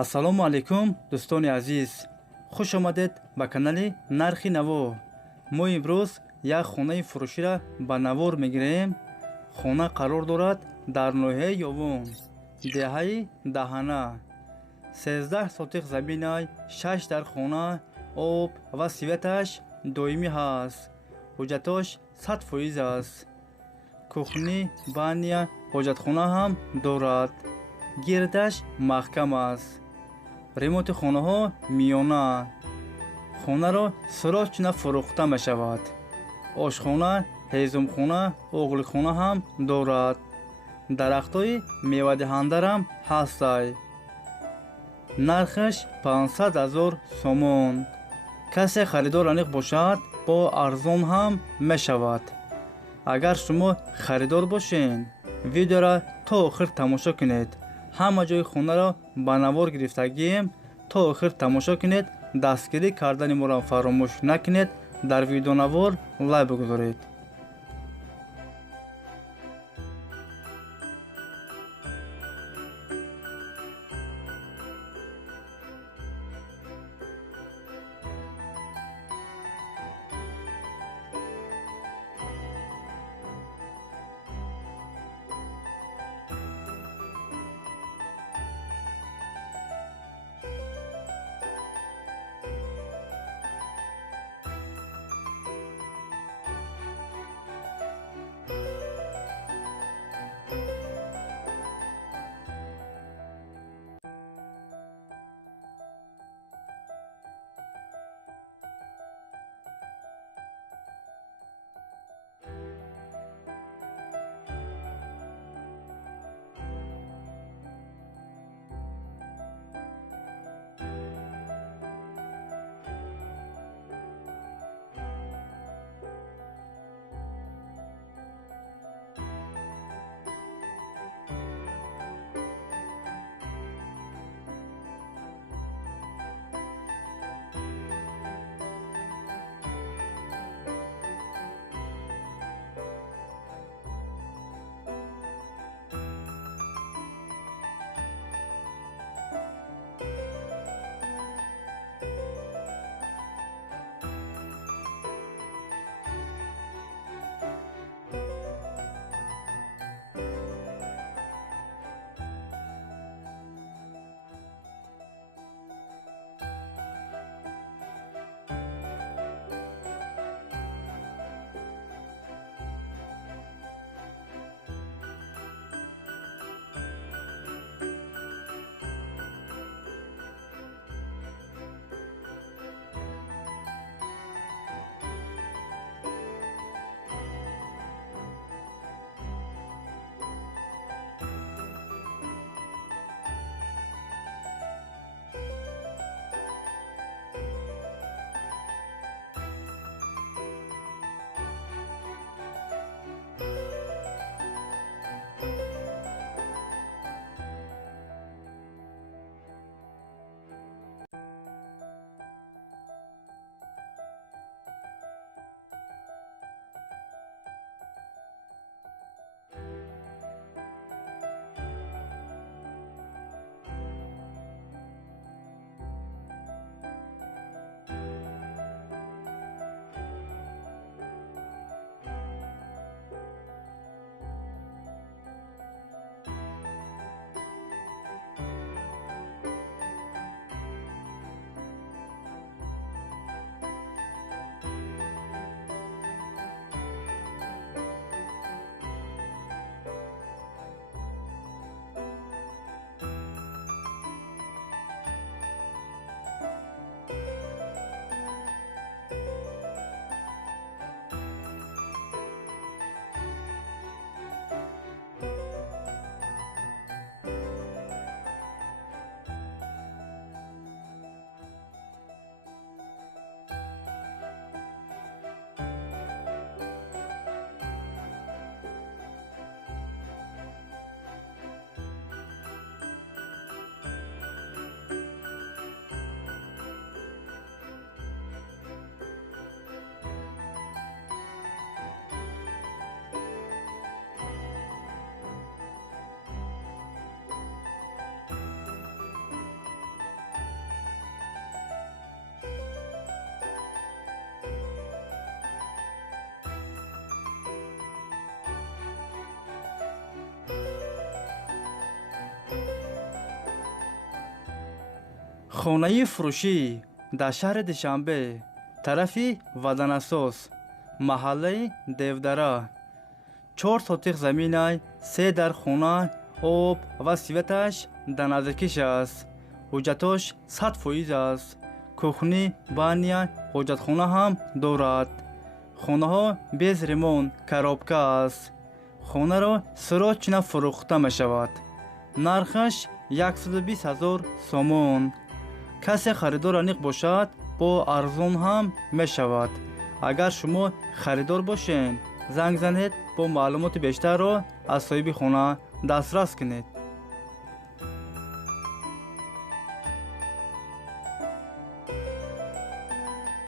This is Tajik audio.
ассалому алайкум дӯстони азиз, хуш омадед ба канали Нархи Наво. Мо имрӯз як хонаи фурӯширо ба навор мегирем. Хона қарор дорад дар ноҳияи Ёвон, деҳаи Даҳана. 13 сотиқ заминай, 6 дар хона, об ва светаш доимӣ ҳаст. ҳуҷҷатош 100% аст. Кухни, баня, ҳоҷатхона ҳам дорад. Гирдаш маҳкам аст. ремонти хонаҳо миёна. хонаро сурохчина фурӯхта мешавад. ошхона, ҳезумхона, оғлихона ҳам дорад. дарахтҳои мевадиҳандарам ҳастай. нархаш 500 000 сомон. касе харидор аниқ бошад, бо арзон ҳам мешавад. агар шумо харидор бошед, видеоро то охир тамошо кунед. ҳама ҷои хонаро ба навор гирифтагием. то охир тамошо кунед. дастгирӣ кардани моро фаромӯш накунед. дар видеонавор лайк бигузоред. خانه فروشی در شهر دوشنبه طرفی ودناسوس محله دیودره 4 سوتیق زمین 3 در خانه آب و سیوتش در نزدیکیش است. حجتش 100% است. کوخنی بانیا حجت خانه هم دارد. خانه ها بیز ریمون کارابکه است. خانه را سراچ فروخته می شود. نرخش 120,000 سومون. کسی خریدار انیق باشد با ارزون هم می شود. اگر شما خریدار باشین زنگ زنید با معلومات بیشتر را از صاحب خانه دسترس کنید.